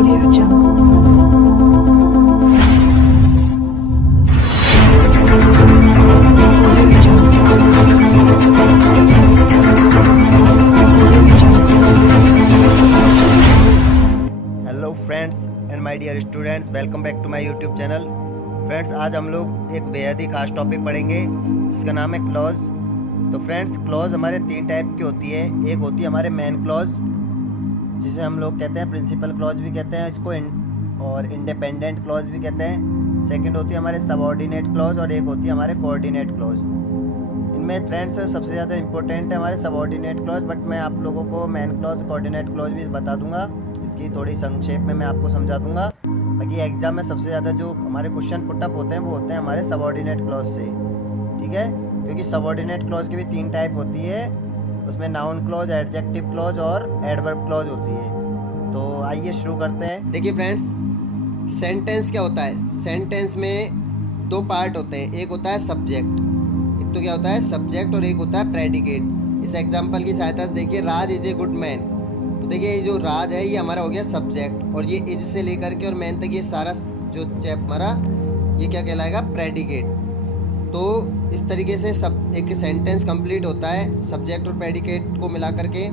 Audio Jungle. Audio hello friends and my dear students, welcome back to my YouTube channel. Friends, आज हम लोग एक बेहद ही खास टॉपिक पढ़ेंगे जिसका नाम है क्लॉज। तो फ्रेंड्स, क्लॉज हमारे तीन टाइप की होती है। एक होती है हमारे मेन क्लॉज, जिसे हम लोग कहते हैं प्रिंसिपल क्लॉज भी कहते हैं इसको, और इंडिपेंडेंट क्लॉज भी कहते हैं। सेकंड होती है हमारे सबऑर्डिनेट क्लॉज और एक होती है हमारे कोऑर्डिनेट क्लॉज। इनमें फ्रेंड्स सबसे ज़्यादा इंपॉर्टेंट है हमारे सबऑर्डिनेट क्लॉज, बट मैं आप लोगों को मेन क्लॉज कोऑर्डिनेट क्लॉज भी बता दूंगा। इसकी थोड़ी संक्षेप में मैं आपको समझा दूंगा। बाकी एग्जाम में सबसे ज़्यादा जो हमारे क्वेश्चन पुटअप होते हैं वो होते हैं हमारे सबऑर्डिनेट क्लॉज से, ठीक है। क्योंकि सबऑर्डिनेट क्लॉज की भी तीन टाइप होती है, उसमें नाउन क्लॉज, एडजेक्टिव क्लॉज और एडवर्ब क्लॉज होती है। तो आइए शुरू करते हैं। देखिए फ्रेंड्स, सेंटेंस क्या होता है? सेंटेंस में दो पार्ट होते हैं, एक होता है सब्जेक्ट, एक तो क्या होता है सब्जेक्ट, और एक होता है प्रेडिकेट। इस एग्जांपल की सहायता से देखिए, राज इज ए गुड मैन। तो देखिए ये जो राज है ये हमारा हो गया सब्जेक्ट, और ये इज से लेकर के और मैन तक ये सारा जो चैप हमारा ये क्या कहलाएगा? प्रेडिकेट। तो इस तरीके से सब एक सेंटेंस कंप्लीट होता है सब्जेक्ट और प्रेडिकेट को मिला करके।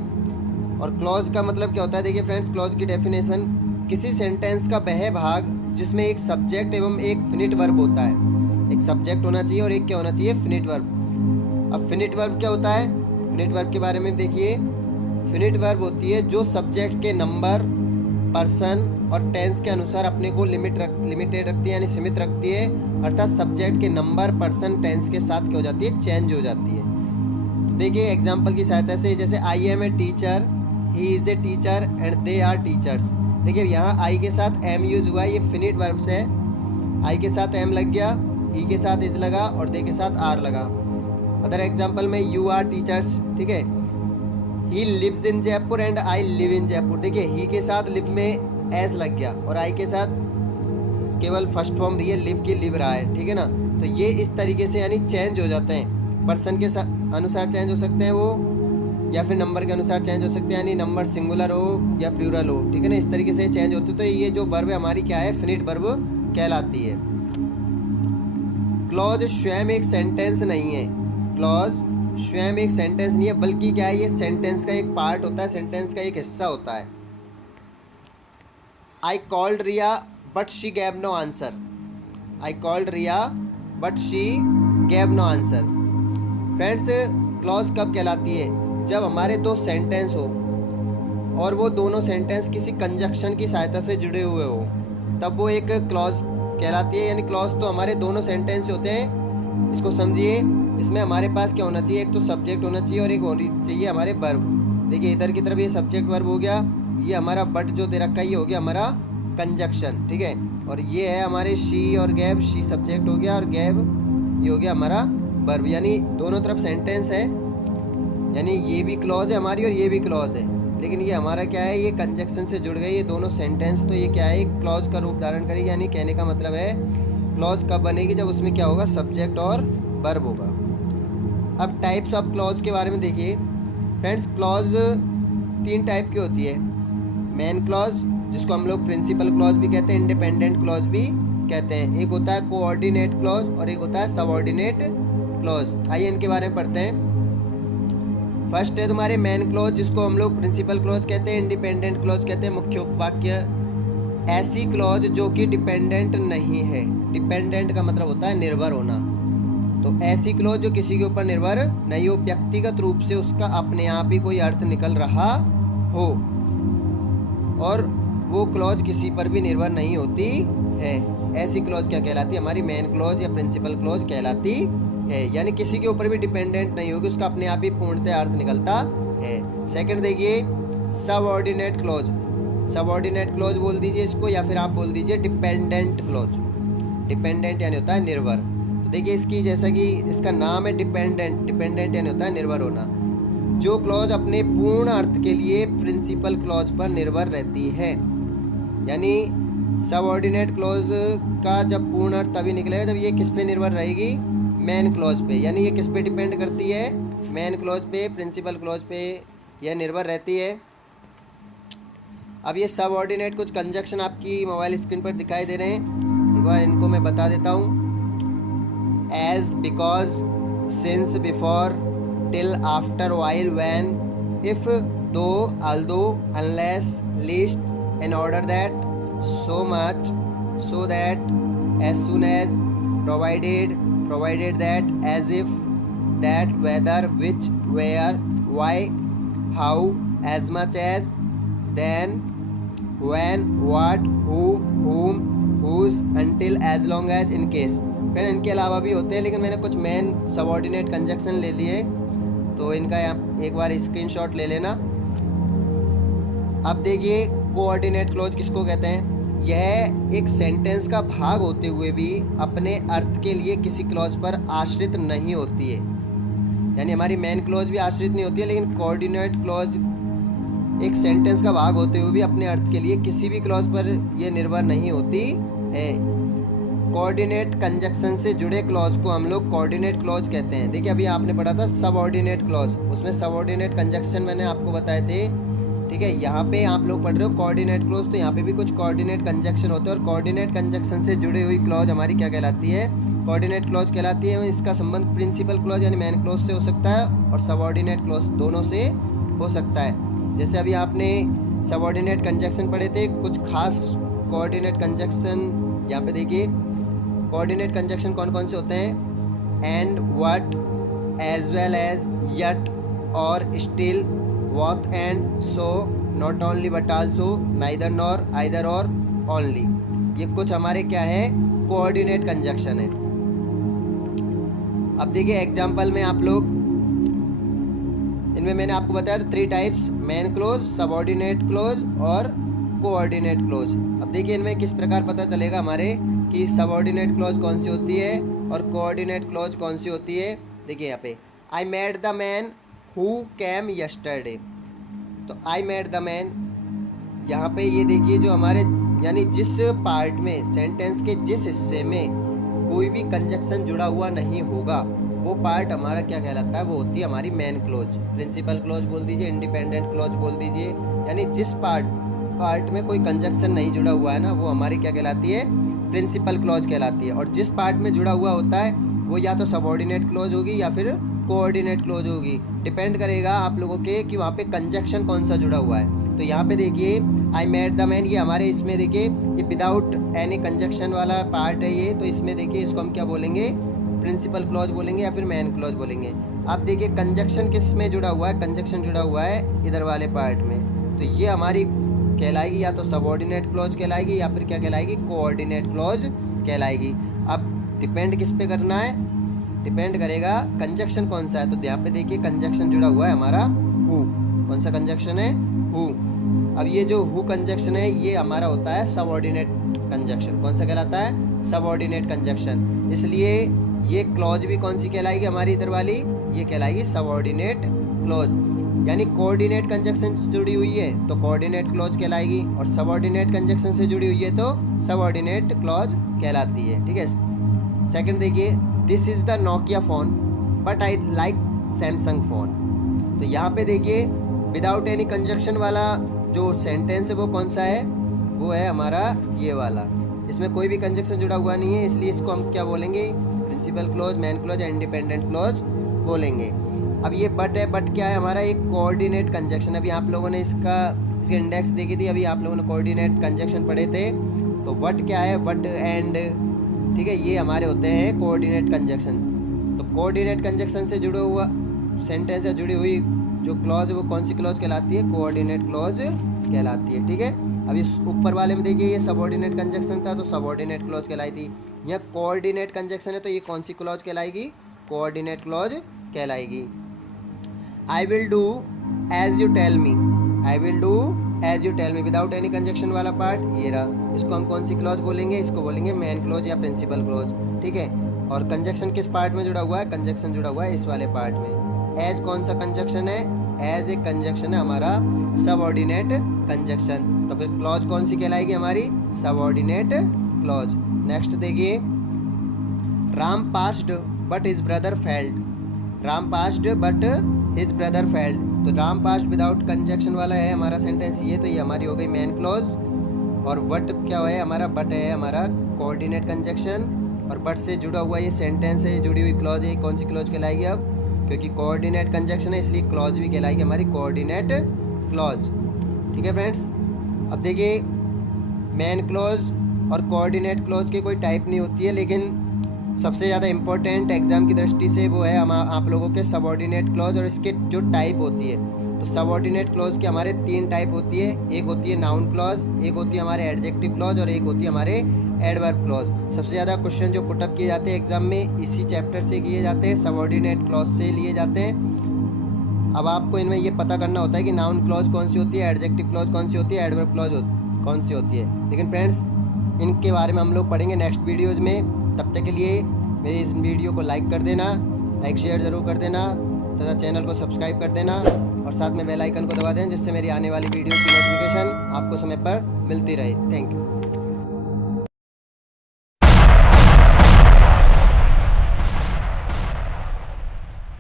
और क्लॉज का मतलब क्या होता है? देखिए फ्रेंड्स, क्लॉज की डेफिनेशन, किसी सेंटेंस का वह भाग जिसमें एक सब्जेक्ट एवं एक फिनिट वर्ब होता है। एक सब्जेक्ट होना चाहिए और एक क्या होना चाहिए? Finite verb. अब फिनिट वर्ब क्या होता है? फिनिट वर्ब के बारे में देखिए, फिनिट वर्ब होती है जो सब्जेक्ट के नंबर, पर्सन और टेंस के अनुसार अपने को लिमिटेड रखती है, यानी सीमित रखती है। अर्थात सब्जेक्ट के नंबर, पर्सन, टेंस के साथ क्या हो जाती है? चेंज हो जाती है। तो देखिए एग्जाम्पल की सहायता से, जैसे I am a teacher, he is a teacher and they are teachers. देखिए यहाँ आई के साथ एम यूज हुआ है, ये फिनिट वर्ब से। आई के साथ एम लग गया, ही के साथ इज लगा और दे के साथ आर लगा। अदर एग्जाम्पल में यू आर टीचर्स, ठीक है। He lives in Jaipur and I live in Jaipur. देखिए ही के साथ लिव में एस लग गया और आई के साथ केवल फर्स्ट फॉर्म रही है, लिव की लिव रहा है, ठीक है ना। तो ये इस तरीके से यानी चेंज हो जाते हैं। पर्सन के अनुसार चेंज हो सकते हैं वो, या फिर नंबर के अनुसार चेंज हो सकते हैं, यानी नंबर सिंगुलर हो या प्लूरल हो, ठीक है ना। इस तरीके से चेंज होते। तो ये जो वर्ब हमारी क्या है? फिनिट वर्ब कहलाती है। क्लॉज स्वयं एक सेंटेंस नहीं है। क्लॉज स्वयं एक सेंटेंस नहीं है, बल्कि क्या है? ये सेंटेंस का एक पार्ट होता है, सेंटेंस का एक हिस्सा होता है। I called Riya but she gave no answer. I called Riya but she gave no answer. Friends, clause कब कहलाती है? जब हमारे दो सेंटेंस हो और वो दोनों सेंटेंस किसी कंजक्शन की सहायता से जुड़े हुए हो, तब वो एक क्लॉज कहलाती है। यानी क्लॉज तो हमारे दोनों सेंटेंस होते हैं। इसको समझिए, इसमें हमारे पास क्या होना चाहिए? एक तो सब्जेक्ट होना चाहिए और एक होनी चाहिए हमारे वर्ब। देखिए इधर की तरफ ये सब्जेक्ट वर्ब हो गया, ये हमारा बट जो दे रखा है ये हो गया हमारा कंजक्शन, ठीक है। और ये है हमारे शी और गैव, शी सब्जेक्ट हो गया और गैव ये हो गया हमारा वर्ब। यानी दोनों तरफ सेंटेंस है, यानी ये भी क्लॉज है हमारी और ये भी क्लॉज है। लेकिन ये हमारा क्या है? ये कंजक्शन से जुड़ गए ये दोनों सेंटेंस। तो ये क्या है? एक क्लॉज का रूप धारण करेगी। यानी कहने का मतलब है क्लॉज कब बनेगी? जब उसमें क्या होगा? सब्जेक्ट और वर्ब होगा। अब टाइप्स ऑफ क्लॉज के बारे में देखिए फ्रेंड्स। क्लॉज तीन टाइप की होती है। मेन क्लॉज, जिसको हम लोग प्रिंसिपल क्लॉज भी कहते हैं, इंडिपेंडेंट क्लॉज भी कहते हैं। एक होता है कोऑर्डिनेट क्लॉज और एक होता है सबऑर्डिनेट क्लॉज। आइए इनके बारे में पढ़ते हैं। फर्स्ट है तुम्हारे मेन क्लॉज, जिसको हम लोग प्रिंसिपल क्लॉज कहते हैं, इंडिपेंडेंट क्लॉज कहते हैं। मुख्य उपवाक्य, ऐसी क्लॉज जो कि डिपेंडेंट नहीं है। डिपेंडेंट का मतलब होता है निर्भर होना। तो ऐसी क्लॉज जो किसी के ऊपर निर्भर नहीं हो, व्यक्तिगत रूप से उसका अपने आप ही कोई अर्थ निकल रहा हो, और वो क्लॉज किसी पर भी निर्भर नहीं होती है, ऐसी क्लॉज क्या कहलाती है? हमारी मेन क्लॉज या प्रिंसिपल क्लॉज कहलाती है। यानी किसी के ऊपर भी डिपेंडेंट नहीं होगी, उसका अपने आप ही पूर्णतः अर्थ निकलता है। सेकंड देखिए, सबऑर्डिनेट क्लॉज। सबऑर्डिनेट क्लॉज बोल दीजिए इसको, या फिर आप बोल दीजिए डिपेंडेंट क्लॉज। डिपेंडेंट यानी होता है निर्भर। तो देखिए इसकी, जैसा कि इसका नाम है डिपेंडेंट, डिपेंडेंट यानी होता है निर्भर होना। जो क्लॉज अपने पूर्ण अर्थ के लिए प्रिंसिपल क्लॉज पर निर्भर रहती है। यानी सबऑर्डिनेट क्लॉज का जब पूर्ण अर्थ तभी निकलेगा जब ये किस पे निर्भर रहेगी? मेन क्लॉज पे। यानी ये किस पे डिपेंड करती है? मेन क्लॉज पे, प्रिंसिपल क्लॉज पे यह निर्भर रहती है। अब ये सबऑर्डिनेट कुछ कंजक्शन आपकी मोबाइल स्क्रीन पर दिखाई दे रहे हैं, एक बार इनको मैं बता देता हूँ। As, because, since, before, till, after, while, when, if, though, although, unless, least, in order that, so much, so that, as soon as, provided that, as if, that, whether, which, where, why, how, as much as, then, when, what, who, whom, whose, until, as long as, in case। फिर इनके अलावा भी होते हैं, लेकिन मैंने कुछ main subordinate conjunction ले लिए, तो इनका एक बार स्क्रीनशॉट ले लेना। अब देखिए कोऑर्डिनेट क्लॉज किसको कहते हैं। यह एक सेंटेंस का भाग होते हुए भी अपने अर्थ के लिए किसी क्लॉज पर आश्रित नहीं होती है। यानी हमारी मेन क्लॉज भी आश्रित नहीं होती है, लेकिन कोऑर्डिनेट क्लॉज एक सेंटेंस का भाग होते हुए भी अपने अर्थ के लिए किसी भी क्लॉज पर यह निर्भर नहीं होती है। कोऑर्डिनेट कंजक्शन से जुड़े क्लॉज को हम लोग कोऑर्डिनेट क्लॉज कहते हैं। देखिए अभी आपने पढ़ा था सबऑर्डिनेट क्लॉज, उसमें सबऑर्डिनेट कंजक्शन मैंने आपको बताए थे, ठीक है। यहाँ पे आप लोग पढ़ रहे हो कोऑर्डिनेट क्लॉज, तो यहाँ पे भी कुछ कोऑर्डिनेट कंजक्शन होते हैं, और कोऑर्डिनेट कंजक्शन से जुड़ी हुई क्लॉज हमारी क्या कहलाती है, कोऑर्डिनेट क्लॉज कहलाती है। इसका संबंध प्रिंसिपल क्लॉज यानी मेन क्लॉज से हो सकता है और सबऑर्डिनेट क्लॉज दोनों से हो सकता है। जैसे अभी आपने सबऑर्डिनेट कंजक्शन पढ़े थे, कुछ खास कोऑर्डिनेट कंजक्शन यहाँ पे देखिए। कोऑर्डिनेट कंजक्शन कौन कौन से होते हैं, and, what, as well as, yet, or, still, walk and, so, not only but also, neither nor, either or, only. ये कुछ हमारे क्या है, कोऑर्डिनेट कंजक्शन है। अब देखिए एग्जाम्पल में आप लोग, इनमें मैंने आपको बताया था 3 types, main close, subordinate close और कोऑर्डिनेट क्लोज। अब देखिए इनमें किस प्रकार पता चलेगा हमारे कि सबऑर्डिनेट क्लॉज कौन सी होती है और कोऑर्डिनेट क्लॉज कौन सी होती है। देखिए यहाँ पे I met the man who came yesterday, तो आई मेट द मैन, यहाँ पे ये देखिए जो हमारे यानी जिस पार्ट में सेंटेंस के जिस हिस्से में कोई भी कंजक्शन जुड़ा हुआ नहीं होगा वो पार्ट हमारा क्या कहलाता है, वो होती है हमारी मेन क्लॉज। प्रिंसिपल क्लॉज बोल दीजिए, इंडिपेंडेंट क्लॉज बोल दीजिए, यानी जिस पार्ट में कोई कंजक्शन नहीं जुड़ा हुआ है ना, वो हमारी क्या कहलाती है, प्रिंसिपल क्लॉज कहलाती है। और जिस पार्ट में जुड़ा हुआ होता है वो या तो सबऑर्डिनेट क्लॉज होगी या फिर कोऑर्डिनेट क्लॉज होगी, डिपेंड करेगा आप लोगों के कि वहाँ पे कंजक्शन कौन सा जुड़ा हुआ है। तो यहाँ पे देखिए आई मेट द मैन, ये हमारे इसमें देखिए ये विदाउट एनी कंजक्शन वाला पार्ट है ये, तो इसमें देखिए इसको हम क्या बोलेंगे, प्रिंसिपल क्लॉज बोलेंगे या फिर मेन क्लॉज बोलेंगे। अब देखिए कंजक्शन किस में जुड़ा हुआ है, कंजक्शन जुड़ा हुआ है इधर वाले पार्ट में, तो ये हमारी कहलाएगी या तो सबऑर्डिनेट क्लॉज कहलाएगी या फिर क्या कहलाएगी, कोऑर्डिनेट क्लॉज कहलाएगी। अब डिपेंड किस पे करना है, डिपेंड करेगा कंजक्शन कौन सा है। तो यहाँ पे देखिए कंजक्शन जुड़ा हुआ है हमारा हु, कौन सा कंजक्शन है, हु। अब ये जो हु कंजक्शन है ये हमारा होता है सबऑर्डिनेट कंजक्शन, कौन सा कहलाता है, सबऑर्डिनेट कंजक्शन। इसलिए ये क्लॉज भी कौन सी कहलाएगी हमारी इधर वाली, ये कहलाएगी सबऑर्डिनेट क्लॉज। यानी कोऑर्डिनेट कंजक्शन से जुड़ी हुई है तो कोऑर्डिनेट क्लॉज कहलाएगी, और सबऑर्डिनेट कंजक्शन से जुड़ी हुई है तो सबऑर्डिनेट क्लॉज कहलाती है, ठीक है। सेकंड देखिए, this is the Nokia phone but I like Samsung phone. तो यहाँ पे देखिए विदाउट एनी कंजक्शन वाला जो सेंटेंस है वो कौन सा है, वो है हमारा ये वाला, इसमें कोई भी कंजक्शन जुड़ा हुआ नहीं है, इसलिए इसको हम क्या बोलेंगे, principal clause, main clause, independent clause बोलेंगे। अब ये बट है, बट क्या है हमारा, एक कोऑर्डिनेट कंजक्शन। अभी आप लोगों ने इसके इंडेक्स देखी थी, अभी आप लोगों ने कोऑर्डिनेट कंजक्शन पढ़े थे, तो वट क्या है, वट एंड, ठीक है, ये हमारे होते हैं कोऑर्डिनेट कंजक्शन। तो कोऑर्डिनेट कंजक्शन से जुड़ा हुआ सेंटेंस से जुड़ी हुई जो क्लॉज है वो कौन सी क्लॉज कहलाती है, कोऑर्डिनेट क्लॉज कहलाती है, ठीक है। अब इस ऊपर वाले में देखिए ये सबऑर्डिनेट कंजक्शन था तो सबऑर्डिनेट क्लॉज कहलाई थी, यहाँ कोऑर्डिनेट कंजक्शन है तो ये कौन सी क्लॉज कहलाएगी, कोऑर्डिनेट क्लॉज कहलाएगी। I will do as you tell me, I will do as you tell me, without any conjunction वाला पार्ट ये रहा, इसको हम कौन सी क्लॉज बोलेंगे, इसको बोलेंगे मेन क्लॉज या प्रिंसिपल क्लॉज, ठीक है। और कंजक्शन किस पार्ट में जुड़ा हुआ है, कंजक्शन जुड़ा हुआ है इस वाले पार्ट में। एज कौन सा कंजक्शन है, एज एक कंजक्शन है हमारा सबऑर्डिनेट कंजक्शन, तो फिर क्लॉज कौन सी कहलाएगी हमारी, सबऑर्डिनेट क्लॉज। नेक्स्ट देखिए, Ram passed but his brother failed, Ram passed but his brother failed, तो राम पास्ट विदाउट कंजक्शन वाला है हमारा सेंटेंस ये, तो ये हमारी हो गई मेन क्लॉज। और वट क्या है हमारा, बट है हमारा कोऑर्डिनेट कंजक्शन, और बट से जुड़ा हुआ ये सेंटेंस है, जुड़ी हुई क्लॉज है। कौन सी क्लॉज कहलाएगी अब, क्योंकि कोऑर्डिनेट कंजक्शन है इसलिए क्लॉज भी कहलाएगी हमारी कोऑर्डिनेट क्लॉज। ठीक है फ्रेंड्स, अब देखिए मेन क्लॉज और कोऑर्डिनेट क्लॉज की कोई टाइप नहीं होती है, लेकिन सबसे ज़्यादा इम्पोर्टेंट एग्जाम की दृष्टि से वो है आप लोगों के सबऑर्डिनेट क्लॉज और इसके जो टाइप होती है। तो सबऑर्डिनेट क्लॉज के हमारे 3 टाइप होती है, एक होती है नाउन क्लॉज, एक होती है हमारे एडजेक्टिव क्लॉज और एक होती है हमारे एडवर्ब क्लॉज। सबसे ज़्यादा क्वेश्चन जो पुटअप किए जाते हैं एग्जाम में इसी चैप्टर से किए जाते हैं, सबऑर्डिनेट क्लॉज से लिए जाते हैं। अब आपको इनमें ये पता करना होता है कि नाउन क्लॉज कौन सी होती है, एडजेक्टिव क्लॉज कौन सी होती है, एडवर्ब क्लॉज कौन सी होती है। लेकिन फ्रेंड्स इनके बारे में हम लोग पढ़ेंगे नेक्स्ट वीडियोज़ में। तब तक के लिए मेरी इस वीडियो को लाइक कर देना, लाइक शेयर ज़रूर कर देना तथा चैनल को सब्सक्राइब कर देना और साथ में बेल आइकन को दबा दें, जिससे मेरी आने वाली वीडियो की नोटिफिकेशन आपको समय पर मिलती रहे। Thank you.